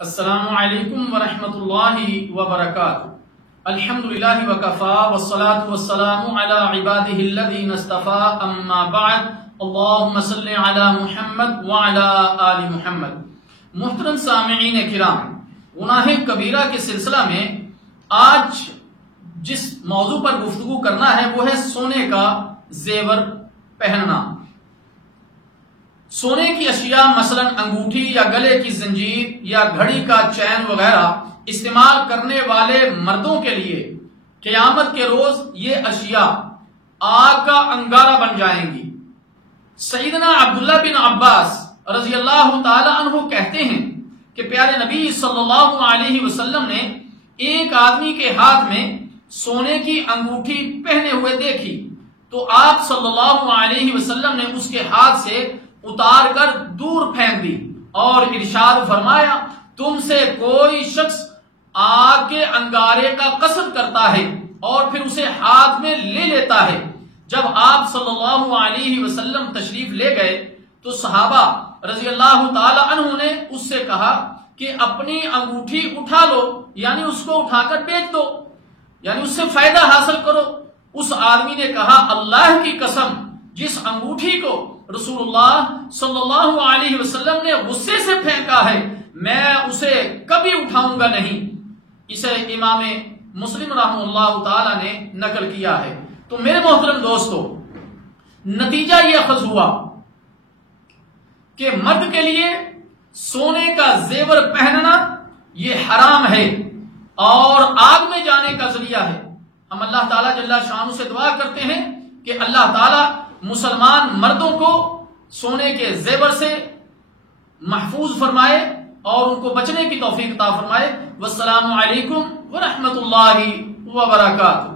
السلام علیکم ورحمۃ اللہ وبرکاتہ۔ الحمدللہ وکفا والصلاة والسلام علی عبادہ الذین اصطفیٰ، اما بعد، اللہم صلی علی محمد وعلی آل محمد۔ محترم سامعین کرام، گناہ کبیرہ کے سلسلہ میں آج جس موضوع پر گفتگو کرنا ہے وہ ہے سونے کا زیور پہننا۔ سونے کی اشیاء مثلا انگوٹھی یا گلے کی زنجیر یا گھڑی کا چین وغیرہ استعمال کرنے والے مردوں کے لیے قیامت کے روز یہ اشیاء آگ کا انگارہ بن جائیں گی۔ سیدنا عبداللہ بن عباس رضی اللہ تعالی عنہ کہتے ہیں کہ پیارے نبی صلی اللہ علیہ وسلم نے ایک آدمی کے ہاتھ میں سونے کی انگوٹھی پہنے ہوئے دیکھی تو آپ صلی اللہ علیہ وسلم نے اس کے ہاتھ سے اتار کر دور پھینک دی اور ارشاد فرمایا، تم سے کوئی شخص آگ کے انگارے کا قصد کرتا ہے اور پھر اسے ہاتھ میں لے لیتا ہے۔ جب آپ صلی اللہ علیہ وسلم تشریف لے گئے تو صحابہ رضی اللہ تعالی عنہ نے اس سے کہا کہ اپنی انگوٹھی اٹھا لو، یعنی اس کو اٹھا کر بیچ دو، یعنی اس سے فائدہ حاصل کرو۔ اس آدمی نے کہا، اللہ کی قسم، جس انگوٹھی کو رسول اللہ صلی اللہ علیہ وسلم نے غصے سے پھینکا ہے میں اسے کبھی اٹھاؤں گا نہیں۔ اسے امام مسلم رحمہ اللہ تعالی نے نقل کیا ہے۔ تو میرے محترم دوستو، نتیجہ یہ اخذ ہوا کہ مرد کے لیے سونے کا زیور پہننا یہ حرام ہے اور آگ میں جانے کا ذریعہ ہے۔ ہم اللہ تعالیٰ جل شانہ سے دعا کرتے ہیں کہ اللہ تعالیٰ مسلمان مردوں کو سونے کے زیور سے محفوظ فرمائے اور ان کو بچنے کی توفیق عطا فرمائے۔ والسلام علیکم ورحمۃ اللہ وبرکاتہ۔